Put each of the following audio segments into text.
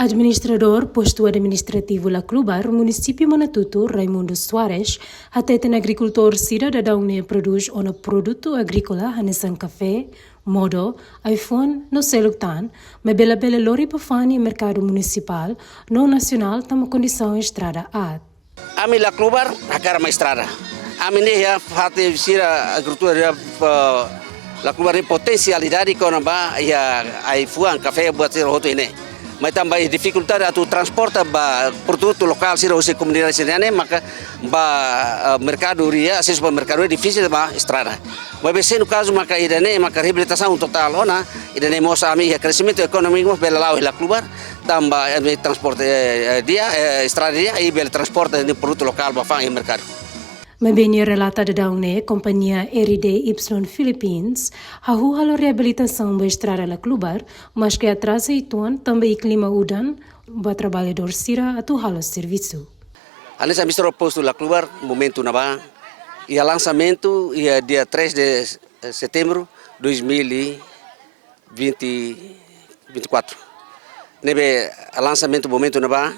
Administrador posto administrativo La Clubar, município Manatuto, Raimundo Soares, até tem agricultor Cira da Daune produz um produto agrícola, hanesan café, modo, iPhone, no celular, mas bela lori pafani mercado municipal, no nacional, tamo condição estrada ad. Ami La Clubar, akar ma estrada. Ami ne ya fate Cira agricultura La Clubar ni potensialidade kona ba ya iPhone café buat Cira hoto ini. Mas também dificuldade a tu transporta ba produto local sira usi comunidade siriane maka ba mercadoria acesso para mercadoria difícil ba estrada. Mas no caso maka idane maka reabilitação total ona idane moça ami crescimento econômico bela lau La Clubar tamba transporte dia estrada dia e bela transporte de produto local ba fang mercado. Mabeni relata de Daune, companhia RDY Philippines, hahu halo reabilitação ba estrada La Clubar, mas que atrasa ituan também clima udan, ba trabalhador sira atu halo serviço. Anessa mistero posto La Clubar, momento na ba, e o lançamento é dia 3 de setembro de 2024. Nebe lançamento momento na ba,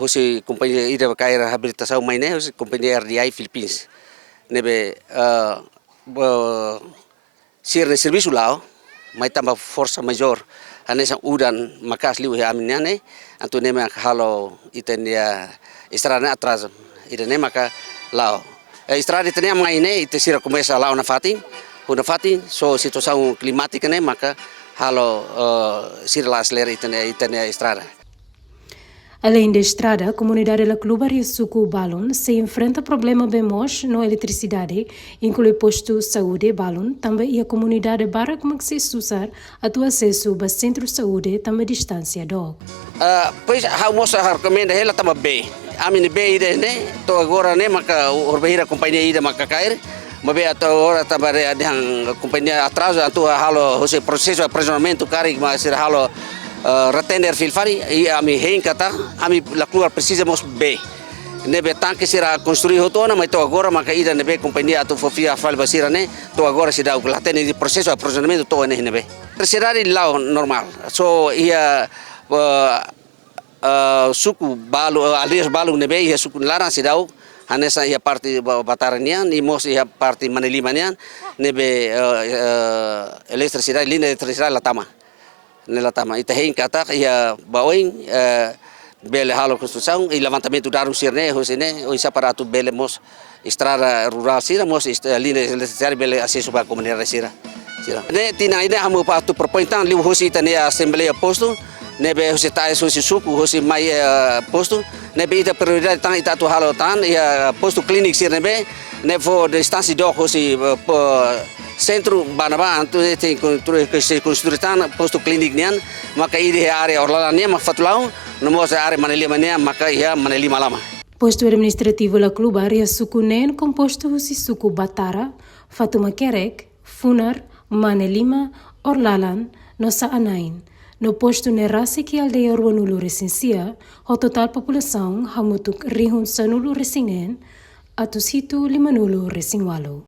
hoje companhia ida cair reabilitação mais né, hoje companhia RDI Philippines. Nebe sir serviço lá, mas também força maior. Anessa udan makas liu ya aminnya ne, antu neme halo itenia estrada atrás. Ida ne maka lao. Estrada itenia mai ne ite sira começa lá na fatin, so situação climática ne maka halo sira lá acelera itenia estrada. Além da estrada, a comunidade La Clubar e Suco Balun se enfrenta problema bemos na eletricidade, inclui posto saúde Balun, também e a comunidade barra como que se usar a tu acesso ao centro de saúde, também distância do. Pois a moça recomenda ela também bem. A minha bem ide né, to agora né maka orbehira companhia ide maka cair, mas bem até agora também a companhia atraso atu halo o processo de aprisionamento cari mas halo retender filfari e ami hein kata ami La Clubar precisamos bem nebe tanque será construir hotona mas to agora maka ida nebe companhia atu fofia fal basira ne to agora se dá o latene de processo de aprisionamento to ne nebe será lá normal so ia suku balu alias balu nebe ia suku larang se dá anessa ia parte bataranian e mos ia parte manelimanian nebe eletricidade linha de eletricidade latama nela tama ita hein kata ia baoing bele halo construção e levantamento daru sirne hosine o separado bele mos estrada rural sira mos linha eletricidade bele acesso para comunidade sira ne tina ine hamu pa tu propoitan liu hosi tane assembleia posto nebe hosi tai hosi suku hosi mai posto nebe ita prioridade tan ita tu halo tan ia posto klinik sirne be ne for distância do hosi centro banaba antu tem construitan posto klinik nian maka ide area orlalania ma fatulau no area manelimania maka ia manelima lama. Posto administrativo La Clubar e sukunen composto husi suku Batara, Fatuma Kerek, Funar, Manelima, Orlalan, Nossa Anain. No posto Nerasi que aldeia Ruanulu recensia, a total população hamutuk rihun sanulu resinen, atus hitu limanulu resinwalo.